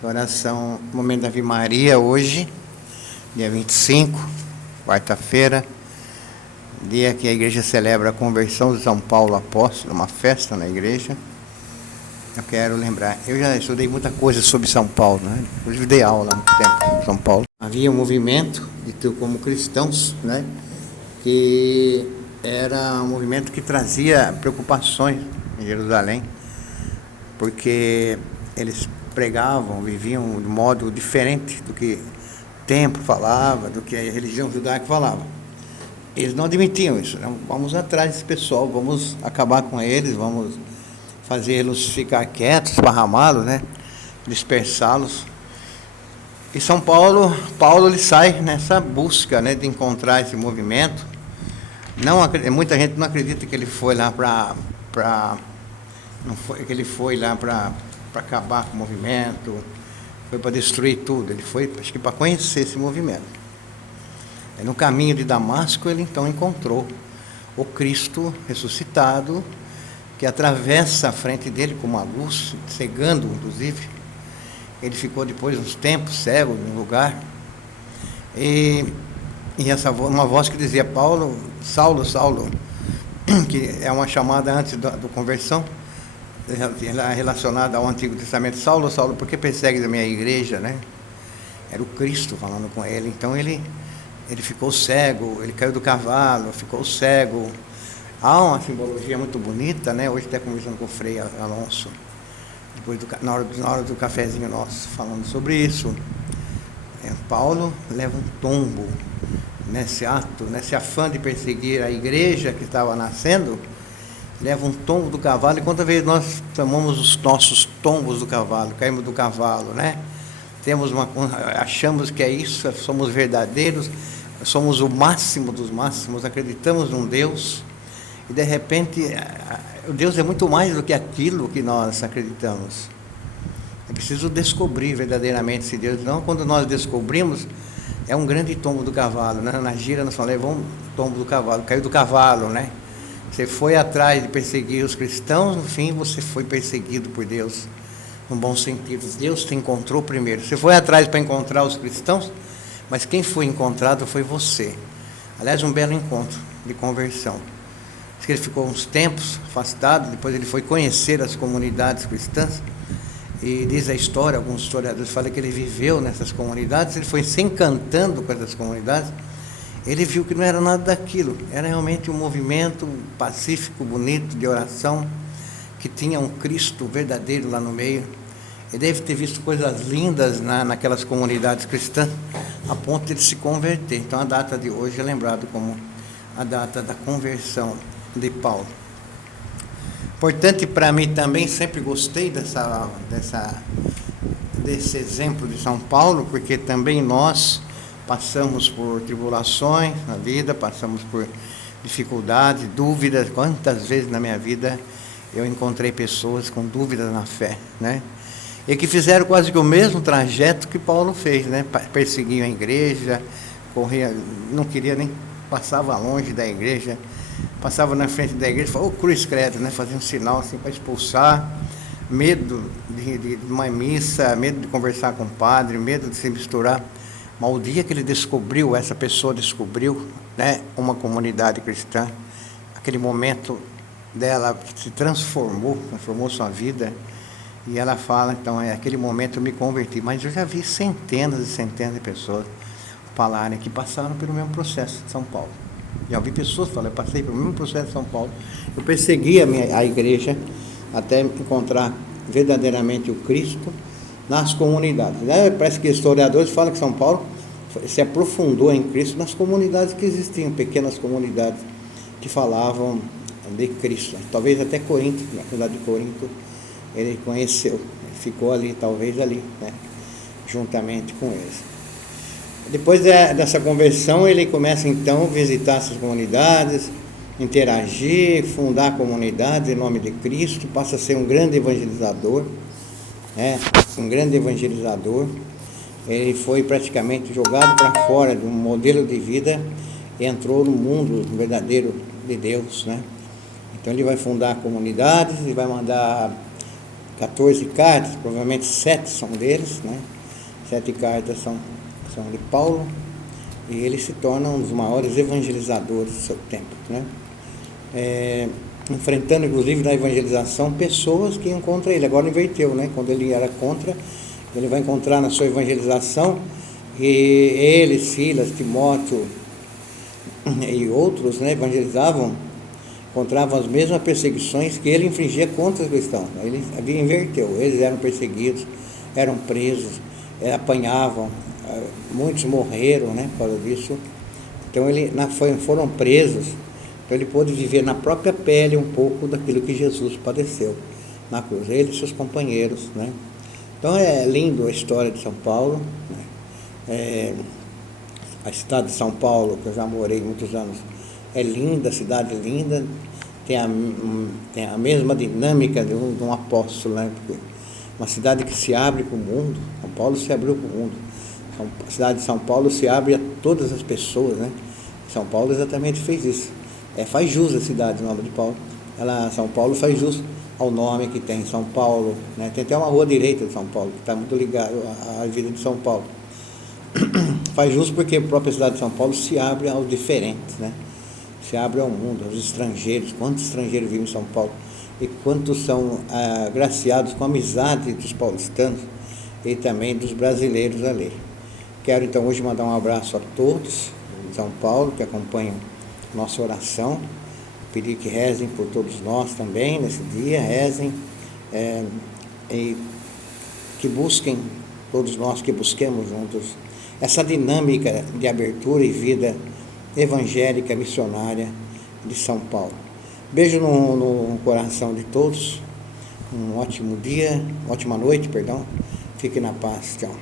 Oração, momento da Ave Maria, hoje, dia 25, quarta-feira, dia que a igreja celebra a conversão de São Paulo Apóstolo, uma festa na igreja. Eu quero lembrar, eu já estudei muita coisa sobre São Paulo, né? Inclusive dei aula há muito tempo em São Paulo. Havia um movimento, como cristãos, né? Que era um movimento que trazia preocupações em Jerusalém, porque eles pregavam, viviam de modo diferente do que o templo falava, do que a religião judaica falava. Eles não admitiam isso. Não, vamos atrás desse pessoal, vamos acabar com eles, vamos fazê-los ficar quietos, esparramá-los, né? Dispersá-los. E São Paulo, ele sai nessa busca, né, de encontrar esse movimento. Muita gente não acredita que ele foi lá para acabar com o movimento, foi para destruir tudo. Ele foi, acho que para conhecer esse movimento. E no caminho de Damasco, ele então encontrou o Cristo ressuscitado, que atravessa a frente dele com uma luz, cegando, inclusive. Ele ficou depois uns tempos cego no lugar. E uma voz que dizia: Paulo, Saulo, Saulo, que é uma chamada antes da conversão, relacionada ao Antigo Testamento. Saulo, Saulo, por que persegues a minha igreja, né? Era o Cristo falando com ele. Então ele ficou cego, ele caiu do cavalo, ficou cego. Há uma simbologia muito bonita, né? Hoje até conversando com o Frei Alonso, depois na hora do cafezinho nosso, falando sobre isso. Paulo leva um tombo nesse ato, nesse afã de perseguir a igreja que estava nascendo. Leva um tombo do cavalo, e quantas vezes nós tomamos os nossos tombos do cavalo, caímos do cavalo, né? Achamos que é isso, somos verdadeiros, somos o máximo dos máximos, acreditamos num Deus, e de repente, o Deus é muito mais do que aquilo que nós acreditamos. É preciso descobrir verdadeiramente esse Deus. Não, quando nós descobrimos, é um grande tombo do cavalo, né? Na gira nós falamos: levou um tombo do cavalo, caiu do cavalo, né? Você foi atrás de perseguir os cristãos, no fim você foi perseguido por Deus, no bom sentido. Deus te encontrou primeiro. Você foi atrás para encontrar os cristãos, mas quem foi encontrado foi você. Aliás, um belo encontro de conversão. Diz que ele ficou uns tempos afastado, depois ele foi conhecer as comunidades cristãs, e diz a história, alguns historiadores falam que ele viveu nessas comunidades, ele foi se encantando com essas comunidades. Ele viu que não era nada daquilo, era realmente um movimento pacífico, bonito, de oração, que tinha um Cristo verdadeiro lá no meio. Ele deve ter visto coisas lindas naquelas comunidades cristãs, a ponto de ele se converter. Então a data de hoje é lembrada como a data da conversão de Paulo. Importante para mim também, sempre gostei desse exemplo de São Paulo, porque também nós passamos por tribulações na vida, passamos por dificuldades, dúvidas. Quantas vezes na minha vida eu encontrei pessoas com dúvidas na fé, né? E que fizeram quase que o mesmo trajeto que Paulo fez, né? Perseguiam a igreja, corria, não queria nem, passava longe da igreja, passava na frente da igreja, falava: "Ô, cruz credo", né? Fazia um sinal assim para expulsar, medo de uma missa, medo de conversar com o padre, medo de se misturar. Mas o dia que essa pessoa descobriu, né, uma comunidade cristã, aquele momento dela se transformou sua vida, e ela fala: então, aquele momento eu me converti. Mas eu já vi centenas e centenas de pessoas falarem que passaram pelo mesmo processo de São Paulo. Já ouvi pessoas falarem: eu passei pelo mesmo processo de São Paulo, eu persegui a igreja até encontrar verdadeiramente o Cristo nas comunidades, né? Parece que historiadores falam que São Paulo se aprofundou em Cristo nas comunidades que existiam, pequenas comunidades que falavam de Cristo. Talvez até Corinto, na cidade de Corinto, ele conheceu, ficou ali, talvez ali, né? Juntamente com eles. Depois dessa conversão, ele começa então a visitar essas comunidades, interagir, fundar comunidades em nome de Cristo, passa a ser um grande evangelizador, né? Um grande evangelizador. Ele foi praticamente jogado para fora de um modelo de vida e entrou no mundo verdadeiro de Deus, né? Então ele vai fundar comunidades e vai mandar 14 cartas, provavelmente 7 são deles, né? 7 cartas são de Paulo, e ele se torna um dos maiores evangelizadores do seu tempo, né? Enfrentando, inclusive, na evangelização, pessoas que iam contra ele. Agora inverteu, né? Quando ele era contra, ele vai encontrar na sua evangelização, e ele, Silas, Timóteo e outros, né, evangelizavam, encontravam as mesmas perseguições que ele infligia contra os cristãos. Ele inverteu, eles eram perseguidos, eram presos, apanhavam, muitos morreram, né, por causa disso. Então foram presos, então ele pôde viver na própria pele um pouco daquilo que Jesus padeceu na cruz, ele e seus companheiros, né. Então é lindo a história de São Paulo, né? A cidade de São Paulo, que eu já morei muitos anos, é linda, a cidade é linda, tem a mesma dinâmica de um apóstolo, né? Porque uma cidade que se abre para o mundo. São Paulo se abriu para o mundo. A cidade de São Paulo se abre a todas as pessoas, né? São Paulo exatamente fez isso. Faz jus a cidade, o nome de Paulo. São Paulo faz jus ao nome que tem, São Paulo, né? Tem até uma rua direita de São Paulo, que está muito ligado à vida de São Paulo. Faz jus porque a própria cidade de São Paulo se abre aos diferentes, né? Se abre ao mundo, aos estrangeiros. Quantos estrangeiros vivem em São Paulo? E quantos são agraciados com a amizade dos paulistanos e também dos brasileiros ali. Quero então hoje mandar um abraço a todos de São Paulo que acompanham nossa oração. Pedir que rezem por todos nós também nesse dia, rezem e que busquem, todos nós que busquemos juntos essa dinâmica de abertura e vida evangélica missionária de São Paulo. Beijo no coração de todos, um ótimo dia, ótima noite, perdão. Fique na paz, tchau.